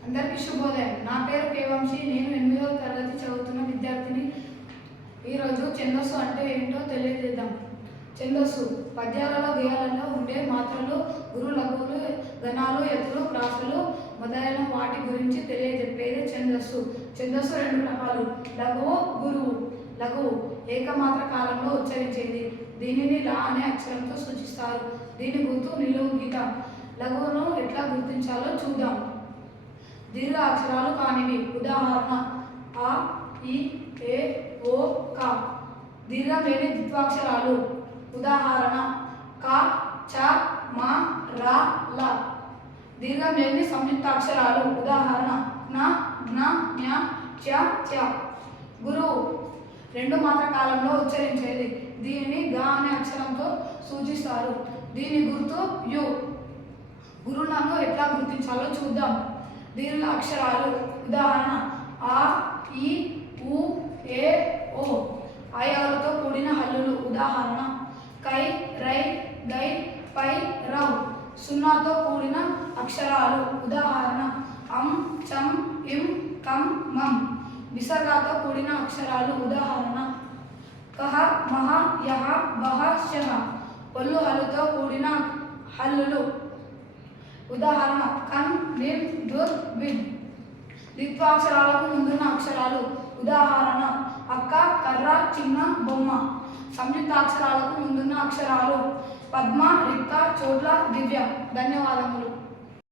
అందరికీ శుభోదయం. నా పేరు కేవంశి. నేను ఎనిమిదవ తరగతి చదువుతున్న విద్యార్థిని. ఈరోజు ఛందస్సు అంటే ఏంటో తెలియజేద్దాం. ఛందస్సు. పద్యాలలో గేయాలలో ఉండే మాత్రలు గురు లఘువులు గణాలు ఎత్తులు క్రాసులు మొదలైన వాటి గురించి తెలియజెప్పేది ఛందస్సు. ఛందస్సు రెండు రకాలు. లఘువు గురువు. లఘువు ఏకమాత్ర కాలంలో ఉచ్చరించేది. దీనిని లా అనే అక్షరంతో సూచిస్తారు. దీని గుర్తు నిలువు గీత. లఘువును ఎట్లా గుర్తించాలో చూద్దాం. దీర్ఘ అక్షరాలు కానివి. ఉదాహరణ ఆ ఈ ఏ ఓ క. దీర్ఘమైన ద్విత్వాక్షరాలు. ఉదాహరణ క చ మ ర ల. దీర్ఘమైన సంయుక్తాక్షరాలు. ఉదాహరణ న జ్ఞ జ్ఞ చ చ గురువు రెండు మాత్ర కాలంలో ఉచ్చరించేది. దీనిని గ అనే అక్షరంతో సూచిస్తారు. దీని గుర్తు యు. గురువులను ఎట్లా గుర్తించాలో చూద్దాం. దీర్ఘ అక్షరాలు ఉదాహరణ ఆ ఈ ఉ ఏ ఓ ఆయాలతో కూడిన హల్లులు. ఉదాహరణ కై రై గై పై రౌ సున్నాతో కూడిన అక్షరాలు. ఉదాహరణ అం చం ఇం కం మం విసర్గాతో కూడిన అక్షరాలు. ఉదాహరణ కహ మహ యహ బహ శహ ఒళ్ళు హల్లుతో కూడిన హల్లులు. ఉదాహరణ కన్ నిమ్ దుర్ విడ్ ద్విత్వాక్షరాలకు ముందున్న అక్షరాలు. ఉదాహరణ అక్క కర్ర చిన్న బొమ్మ. సంయుక్తాక్షరాలకు ముందున్న అక్షరాలు. పద్మ రిక్త చోట్ల దివ్య. ధన్యవాదములు.